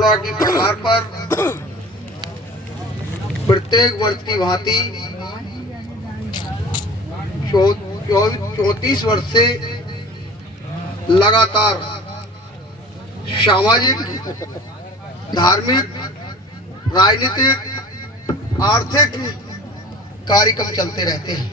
चावड़ा की पठार पर प्रत्येक वर्ष की भांति 34 वर्ष से लगातार सामाजिक, धार्मिक, राजनीतिक, आर्थिक कार्यक्रम चलते रहते हैं।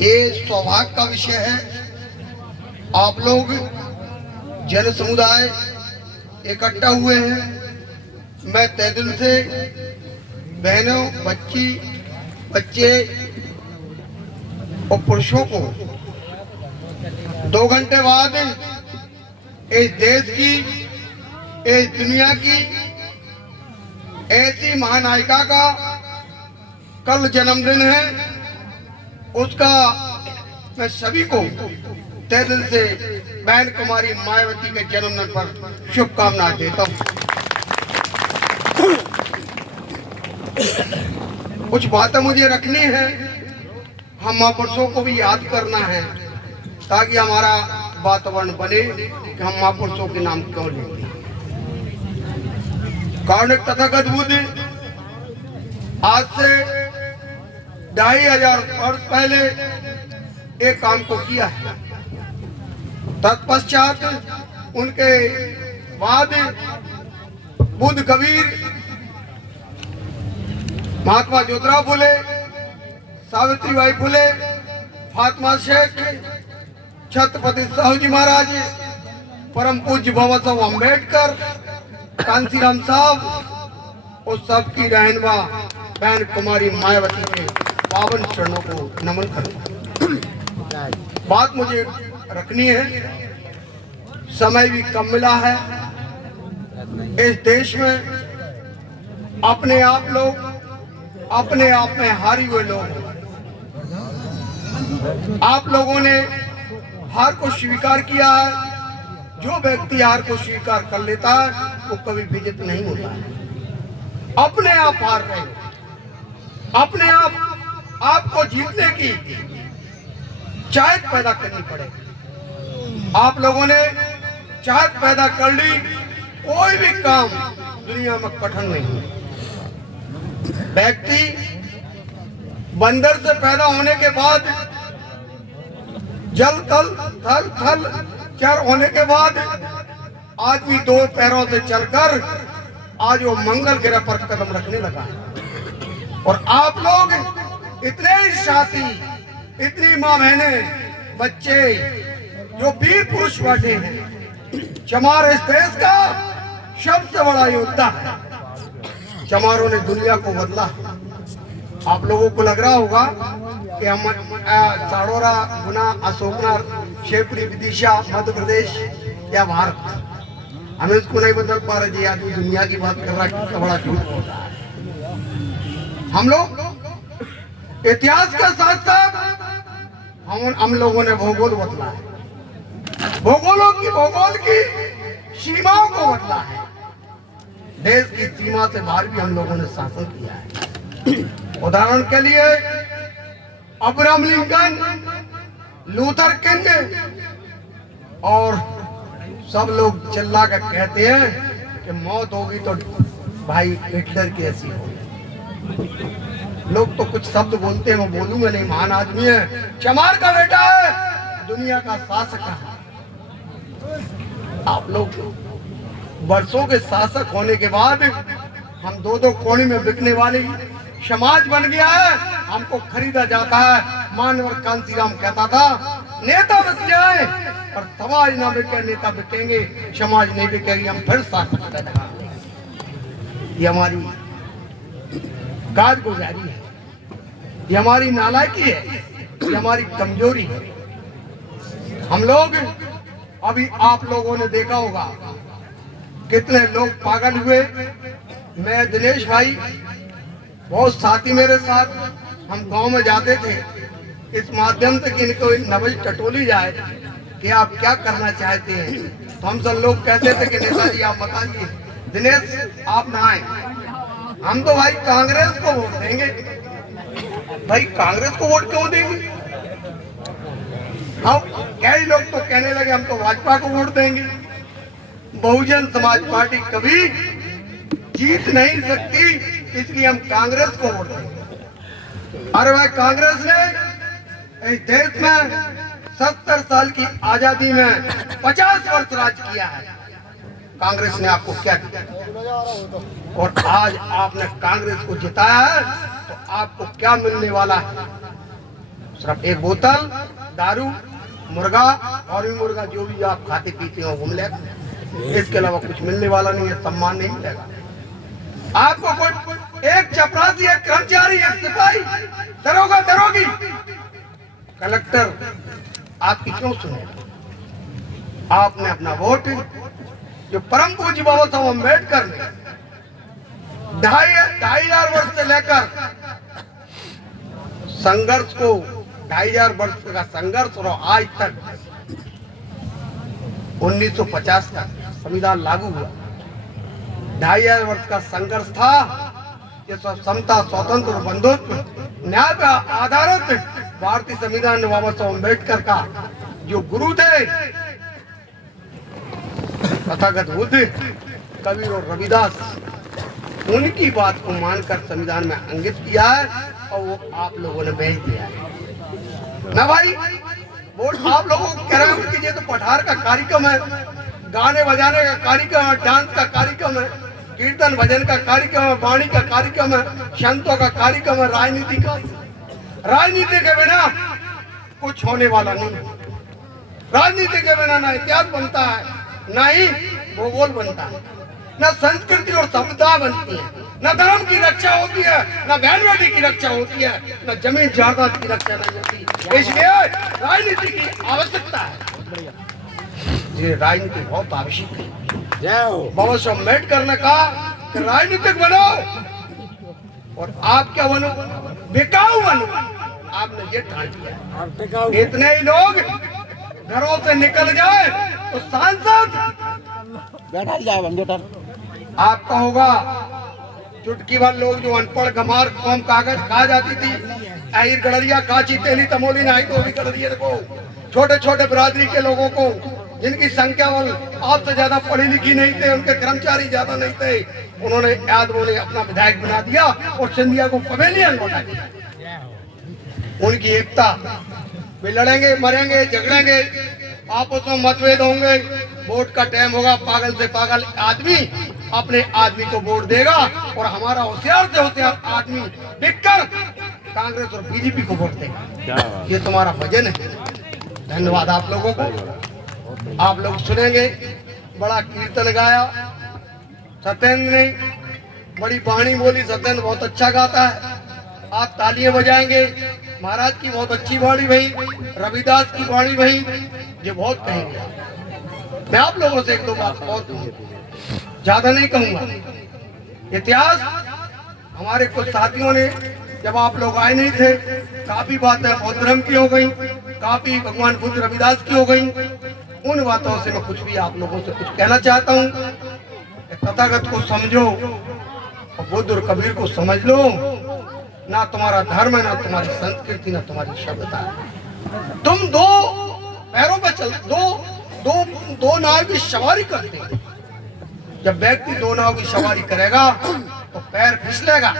ये सौभाग्य का विषय है। आप लोग जन समुदाय इकट्ठा हुए हैं। मैं तहे दिल से बहनों, बच्चे और पुरुषों को 2 घंटे बाद इस देश की, इस दुनिया की ऐसी महानायिका का कल जन्मदिन है, उसका मैं सभी को तहे दिल से बहन कुमारी मायावती के जन्मदिन पर शुभकामनाएं देता हूँ। कुछ बातें मुझे रखनी है, हम महापुरुषों को भी याद करना है ताकि हमारा वातावरण बने कि हम महापुरुषों के नाम क्यों लेते हैं। कारण तथागत बुद्ध आज से 2500 वर्ष पहले एक काम को किया है। तत्पश्चात उनके बाद बुद्ध, कबीर, महात्मा ज्योतिराव फुले, सावित्रीबाई फुले, फातिमा शेख, छत्रपति साहू जी महाराज, परम पूज्य बाबा साहब अम्बेडकर, कांसीराम साहब और सबकी रहनुमा बहन कुमारी मायावती के पावन चरणों को नमन करूं। बात मुझे रखनी है, समय भी कम मिला है। इस देश में अपने आप में हारी हुए लोग, आप लोगों ने हार को स्वीकार किया है। जो व्यक्ति हार को स्वीकार कर लेता है वो कभी विजेत नहीं होता है। अपने आप हार रहे हो, अपने आपको जीतने की चाहत पैदा करनी पड़ेगी। आप लोगों ने चाहत पैदा कर ली, कोई भी काम दुनिया में कठिन नहीं है। व्यक्ति बंदर से पैदा होने के बाद जल, थल, चर होने के बाद आदमी 2 पैरों से चलकर आज वो मंगल ग्रह पर कदम रखने लगा है। और आप लोग इतने साथी, इतनी माँ बहने, बच्चे जो वीर पुरुष बैठे हैं, चमार इस देश का सबसे बड़ा योद्धा है। चमारों ने दुनिया को बदला। आप लोगों को लग रहा होगा कि हम साड़ोरा, गुना, अशोकनगर, शिवपुरी, विदिशा, मध्य प्रदेश या भारत, हमें इसको नहीं बदल पा रहे जी। आदमी दुनिया की बात कर रहा है, कितना बड़ा झूठ बोल रहा है। हम लोग इतिहास के साथ साथ हम लोगों ने भूगोल बदला है। भूगोल की सीमाओं को बदला है। देश की सीमा से बाहर भी हम लोगों ने शासन किया है। उदाहरण के लिए अब्राहम लिंकन, लूथर किंग और सब लोग चिल्ला कर कहते हैं कि मौत होगी तो भाई हिटलर की ऐसी होगी। लोग तो कुछ शब्द बोलते हैं, मैं बोलूंगा नहीं। महान आदमी है, चमार का बेटा है, दुनिया का शासक है। आप लोग वर्षों के शासक होने के बाद हम 2-2 कोने में बिकने वाली समाज बन गया है। हमको खरीदा जाता है। मानवर कांसीराम कहता था, नेता बिक जाए पर समाज ना बिके। नेता बिकेंगे, समाज नहीं बिकेगी, हम फिर शासक पैदा। ये हमारी कारगुजारी है, ये हमारी नालायकी है, ये हमारी कमजोरी है। हम लोग अभी आप लोगों ने देखा होगा कितने लोग पागल हुए। मैं, दिनेश भाई, बहुत साथी मेरे साथ, हम गांव में जाते थे। इस माध्यम से कि इनको नबज टटोली जाए कि आप क्या करना चाहते हैं, तो हम सब लोग कहते थे कि नेताजी आप बताइए। दिनेश आप ना आए, हम तो भाई कांग्रेस को वोट देंगे। भाई कांग्रेस को वोट क्यों देंगे? कई लोग तो कहने लगे हम तो भाजपा को वोट देंगे। बहुजन समाज पार्टी कभी जीत नहीं सकती, इसलिए हम कांग्रेस को वोट देंगे। अरे भाई, कांग्रेस ने इस देश में 70 साल की आजादी में 50 वर्ष राज किया है। कांग्रेस ने आपको क्या दिया? और आज आपने कांग्रेस को जिताया है तो आपको क्या मिलने वाला है? सिर्फ एक बोतल दारू, मुर्गा और भी मुर्गा जो भी आप खाते पीते हो वो मिलेगा। इसके अलावा कुछ मिलने वाला नहीं है, सम्मान नहीं मिलेगा आपको। कोई एक चपरासी, एक कर्मचारी, एक सिपाही, दरोगा, दरोगी, कलेक्टर आपकी क्यों सुनेगा? आपने अपना वोट जो परम पूज्य बाबा साहब अम्बेडकर ने 2,500 वर्ष से लेकर संघर्ष को 2,500 वर्ष का संघर्ष और आज तक 1950 तक संविधान लागू हुआ। 2,500 वर्ष का संघर्ष था। ये सब समता, स्वतंत्र, बंधुत्व, न्याय पर आधारित भारतीय संविधान ने बाबा साहब अम्बेडकर का जो गुरु थे तथागत बुद्ध, कबीर और रविदास, उनकी बात को मानकर संविधान में अंकित किया है और वो आप लोगों ने भेज दिया है ना भाई। वोट आप लोगों को कह रहे हैं कि ये तो पठार का कार्यक्रम है, गाने बजाने का कार्यक्रम है, डांस का कार्यक्रम है, कीर्तन भजन का कार्यक्रम है, वाणी का कार्यक्रम है, संतों का कार्यक्रम है, राजनीति का। राजनीति के बिना कुछ होने वाला नहीं। राजनीति के बिना ना इतिहास बनता है, ना ही भूगोल बनता है, ना संस्कृति और सभ्यता बनती है, ना धर्म की रक्षा होती है, ना बहन बेटी की रक्षा होती है, ना जमीन जायदाद की रक्षा नहीं होती। इसलिए राजनीति की आवश्यकता है। ये राजनीति बहुत आवश्यक है। बाबा साहब अम्बेडकर ने कहा कि राजनीतिक बनो और आप क्या बनो? बिकाऊ बनो। आपने ये ठान दिया। इतने ही लोग घरों से निकल जाए तो सांसद बैठा जाए। आपका होगा चुटकी भर लोग जो अनपढ़ गमार कौम कागज कहा जाती थी, आहिर गड़रिया, काची, तेली, तमोली, नाई तो भी गड़रिया। देखो छोटे छोटे बिरादरी के लोगों को जिनकी संख्या वाल आपसे ज्यादा पढ़ी लिखी नहीं थे, उनके कर्मचारी ज्यादा नहीं थे, उन्होंने यादवों ने अपना विधायक बना दिया और सिंधिया को पवेलियन लौटा दिया। उनकी एकता, वे लड़ेंगे, मरेंगे, झगड़ेंगे, आपस में मतभेद होंगे, वोट का टाइम होगा, पागल से पागल आदमी अपने आदमी को वोट देगा और हमारा होशियार से होशियार आदमी बिककर कांग्रेस और बीजेपी को वोट देगा। ये तुम्हारा वजन है। धन्यवाद आप लोगों को। आप लोग सुनेंगे, बड़ा कीर्तन गाया सत्येंद्र ने, बड़ी वाणी बोली। सत्येंद्र बहुत अच्छा गाता है, आप तालियां बजाएंगे। महाराज की बहुत अच्छी वाणी भई, रविदास की वाणी भई, ये बहुत कहेंगे। मैं आप लोगों से एक दो बात और कहूंगा, ज्यादा नहीं कहूंगा। इतिहास हमारे कुछ साथियों ने, जब आप लोग आए नहीं थे, काफी बातें बौद्ध धर्म की हो गई, काफी भगवान बुद्ध रविदास की हो गई। उन बातों से मैं कुछ भी आप लोगों से कुछ कहना चाहता हूँ। तथागत को समझो और बुद्ध और कबीर को समझ लो। ना तुम्हारा धर्म है, ना तुम्हारी संस्कृति, ना तुम्हारी सभ्यता है। तुम दो पैरों पे चल, दो नाव की सवारी करते हो। जब व्यक्ति दो नाव की सवारी करेगा तो पैर फिसलेगा।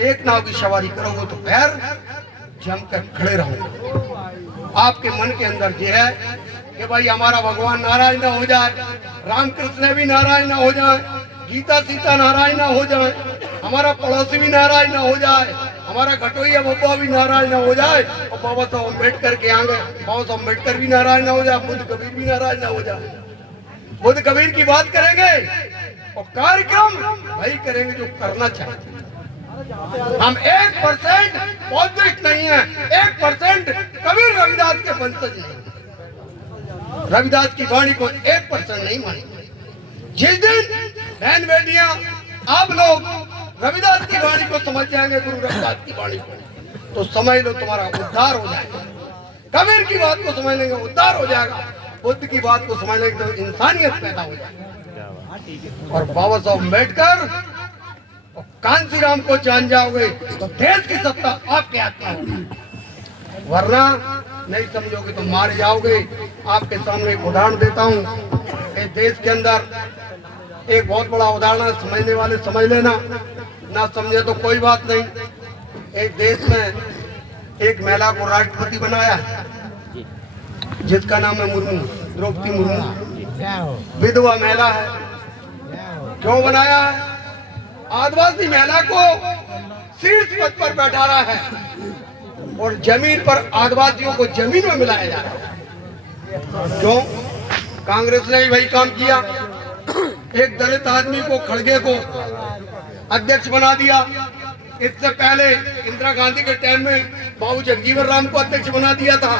एक नाव की सवारी करोगे तो पैर जमकर खड़े रहोगे। आपके मन के अंदर ये है कि भाई हमारा भगवान नाराज ना हो जाए, रामकृष्ण भी नाराज ना हो जाए, गीता सीता नाराज ना हो जाए, हमारा पड़ोसी भी नाराज ना हो जाए, हमारा घटोइया बब्बा भी नाराज ना हो जाए, और बाबा साहब अम्बेडकर के आगे बाबा साहब अम्बेडकर भी नाराज ना हो जाए, बुद्ध कबीर भी नाराज ना हो जाए। बुद्ध कबीर की बात करेंगे और कार्यक्रम वही करेंगे जो करना चाहते हैं। हम 1% बौद्धिस्ट नहीं है, 1% कबीर रविदास के वंशज नहीं। रविदास की वाणी को 1% नहीं मानेंगे। जिस दिन बहन बेटियां आप लोग रविदास की वाणी को समझ जाएंगे, गुरु रविदास की वाणी को, तो समझ लो तुम्हारा उद्धार हो जाएगा। कबीर की बात को समझ लेंगे, उद्धार हो जाएगा। बुद्ध की बात को समझ लेंगे तो इंसानियत पैदा हो जाएगी। और बाबा साहब अम्बेडकर और कांसी राम को जान जाओगे तो देश की सत्ता आपके हाथ में होगी, वरना नहीं समझोगे तो मार जाओगे। आपके सामने एक उदाहरण देता हूँ। इस देश के अंदर एक बहुत बड़ा उदाहरण है, समझने वाले समझ लेना, ना समझे तो कोई बात नहीं। एक देश में एक महिला को राष्ट्रपति बनाया जिसका नाम है मुर्मू, द्रौपदी मुर्मू। विधवा महिला है। क्यों बनाया है? आदिवासी महिला को शीर्ष पद पर बैठा रहा है और जमीन पर आदिवासियों को जमीन में मिलाया जा रहा है। क्यों? कांग्रेस ने भी वही काम किया। एक दलित आदमी को, खड़गे को अध्यक्ष बना दिया। इससे पहले इंदिरा गांधी के टाइम में बाबू जगजीवन राम को अध्यक्ष बना दिया था।